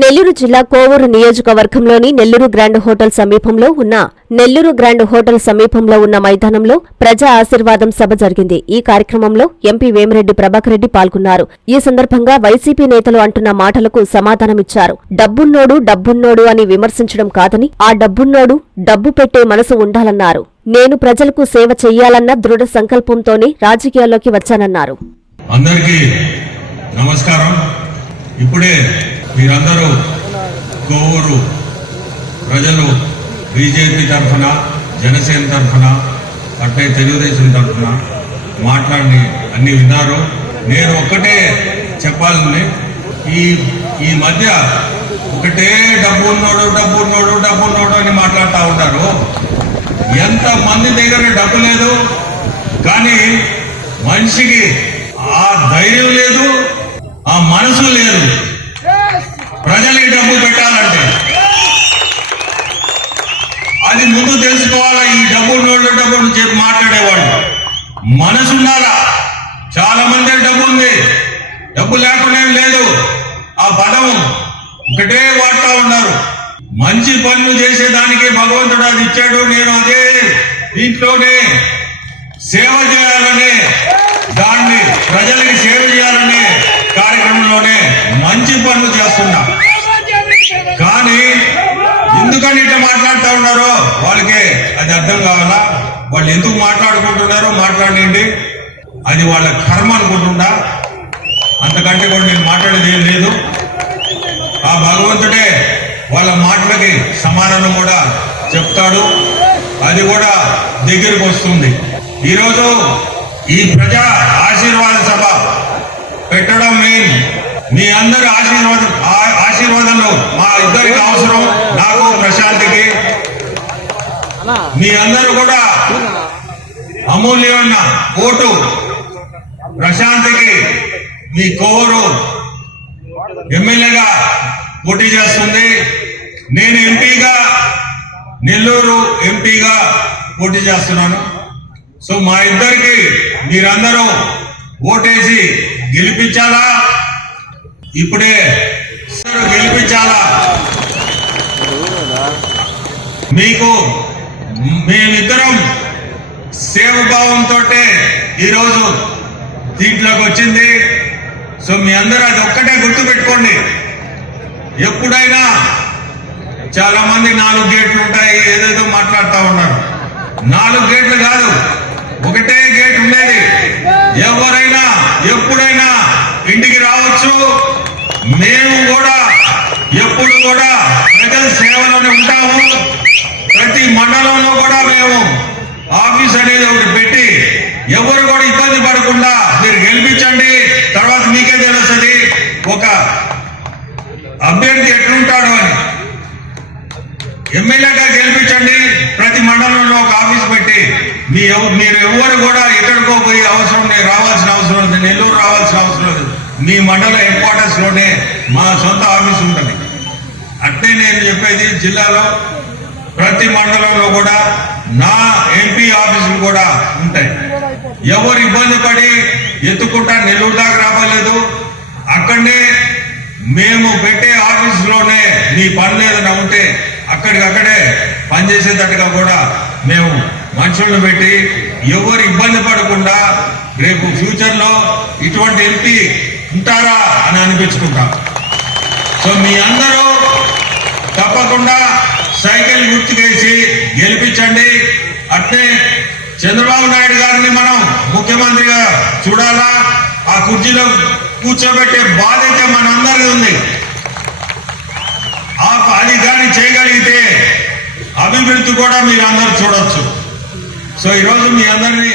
నెల్లూరు జిల్లా కోవూరు నియోజకవర్గంలోని Nellore grand hotel సమీపంలో ఉన్న నెల్లూరు గ్రాండ్ హోటల్ సమీపంలో ఉన్న మైదానంలో ప్రజా ఆశీర్వాదం సభ జరిగింది. ఈ కార్యక్రమంలో ఎంపీ వేమిరెడ్డి ప్రభాకర్ రెడ్డి పాల్గొన్నారు. ఈ సందర్భంగా వైసీపీ నేతలు అంటున్న మాటలకు సమాధానమిచ్చారు. డబ్బున్నోడు డబ్బున్నోడు అని విమర్శించడం కాదని ఆ డబ్బున్నోడు డబ్బు పెట్టే మనసు ఉండాలన్నారు. నేను ప్రజలకు సేవ చెయ్యాలన్న దృఢ సంకల్పంతోనే రాజకీయాల్లోకి వచ్చానన్నారు. అందరికీ నమస్కారం. ఇప్పుడే మీరందరూ కోవూరు ప్రజలు బీజేపీ తరఫున జనసేన తరఫున అట్లే తెలుగుదేశం తరఫున మాట్లాడి అన్ని విన్నారు. నేను ఒక్కటే చెప్పాలని ఈ ఈ మధ్య ఒకటే డబ్బు ఉన్నోడు డబ్బు ఉన్నోడు డబ్బు ఉన్నోడు అని మాట్లాడుతూ ఉంటారు ఎంత మంది దగ్గర డబ్బు లేదు కానీ మనిషికి ఆ ధైర్యం లేదు ఆ మనసు లేదు. మనసు చాలా మంది డబ్బు ఉంది. డబ్బు లేకుండా లేదు. ఆ పదం ఒకటే వాడుతా ఉన్నారు. మంచి పనులు చేసేదానికి భగవంతుడు అది ఇచ్చాడు. నేను అదే దీంట్లోనే సేవ చేయాలనే దాన్ని ప్రజలకి సేవ చేయాలనే కార్యక్రమంలోనే మంచి పనులు చేస్తున్నా. కానీ ఎందుకని ఇట్లా మాట్లాడుతూ ఉన్నారో వాళ్ళకి అది అర్థం కావాలా? వాళ్ళు ఎందుకు మాట్లాడుకుంటున్నారో మాట్లాడండి. అది వాళ్ళ కర్మ అనుకుంటుండా అంతకంటే కూడా నేను మాట్లాడేది ఏం లేదు. ఆ భగవంతుడే వాళ్ళ మాటలకి సమాధానం కూడా చెప్తాడు. అది కూడా దగ్గరకు వస్తుంది. ఈరోజు ఈ ప్రజా ఆశీర్వాద సభ పెట్టడం మెయిన్ మీ అందరి ఆశీర్వాదం ఆ- ఆశీర్వాదంలో మా ఇద్దరికి అవసరం నాకు ప్రశాంతికి. మీ అందరూ కూడా అమూల్యమైన ఓటు ప్రశాంతికి మీ కోరు ఎమ్మెల్యేగా పోటీ చేస్తుంది. నేను ఎంపీగా నెల్లూరు ఎంపీగా పోటీ చేస్తున్నాను. సో మా ఇద్దరికి మీరందరూ ఓటేసి గెలిపించాలా? ఇప్పుడే గెలిపించాలా? మీకు మేమిద్దరం సేవభావంతో ఈరోజు దీంట్లోకి వచ్చింది. సో మీ అందరూ అది ఒక్కటే గుర్తుపెట్టుకోండి. ఎప్పుడైనా చాలా మంది నాలుగు గేట్లు ఉంటాయి ఏదేదో మాట్లాడుతూ ఉన్నారు. నాలుగు గేట్లు కాదు ఒకటే గేట్ ఉండేది. ఎవరైనా ఎప్పుడైనా ఇంటికి రావచ్చు. మేము కూడా ఎప్పుడు కూడా ప్రజల సేవలోనే ఉంటాము. ప్రతి మండలంలో కూడా మేము ఆఫీస్ అనేది ఒకటి పెట్టి ఎవరు కూడా ఇబ్బంది పడకుండా మీరు గెలిపించండి. తర్వాత మీకే తెలుస్తుంది ఒక అభ్యర్థి ఎట్లుంటాడు అని. ఎమ్మెల్యేగా గెలిపించండి. ప్రతి మండలంలో ఒక ఆఫీస్ పెట్టి మీ మీరు ఎవరు కూడా ఎక్కడికో పోయి అవసరం లేదు రావాల్సిన అవసరం లేదు. నెల్లూరు రావాల్సిన అవసరం లేదు. మీ మండల హెడ్లోనే మా సొంత ఆఫీస్ ఉంటుంది. అట్లే నేను చెప్పేది జిల్లాలో ప్రతి మండలంలో కూడా నా ఎంపీ ఆఫీసులు కూడా ఉంటాయి. ఎవరు ఇబ్బంది పడి ఎత్తుకుంటా నెల్లూరు దాకా రావలేదు. అక్కడనే మేము పెట్టే ఆఫీసులోనే మీ పని ఏదైనా ఉంటే అక్కడికక్కడే పనిచేసేటట్టుగా కూడా మేము మనుషులను పెట్టి ఎవరు ఇబ్బంది పడకుండా రేపు ఫ్యూచర్లో ఇటువంటి ఎంపీ ఉంటారా అని అనిపించుకుంటాం. సో మీ అందరూ తప్పకుండా సైకిల్ గుర్తుకేసి గెలిపించండి. అట్లే చంద్రబాబు నాయుడు గారిని మనం ముఖ్యమంత్రిగా చూడాలా? ఆ కుర్చీలో కూర్చోబెట్టే బాధ్యత మనందరిది ఉంది. ఆ అది కానీ చేయగలిగితే అభివృద్ధి కూడా మీరు అందరు చూడొచ్చు. సో ఈరోజు మీ అందరినీ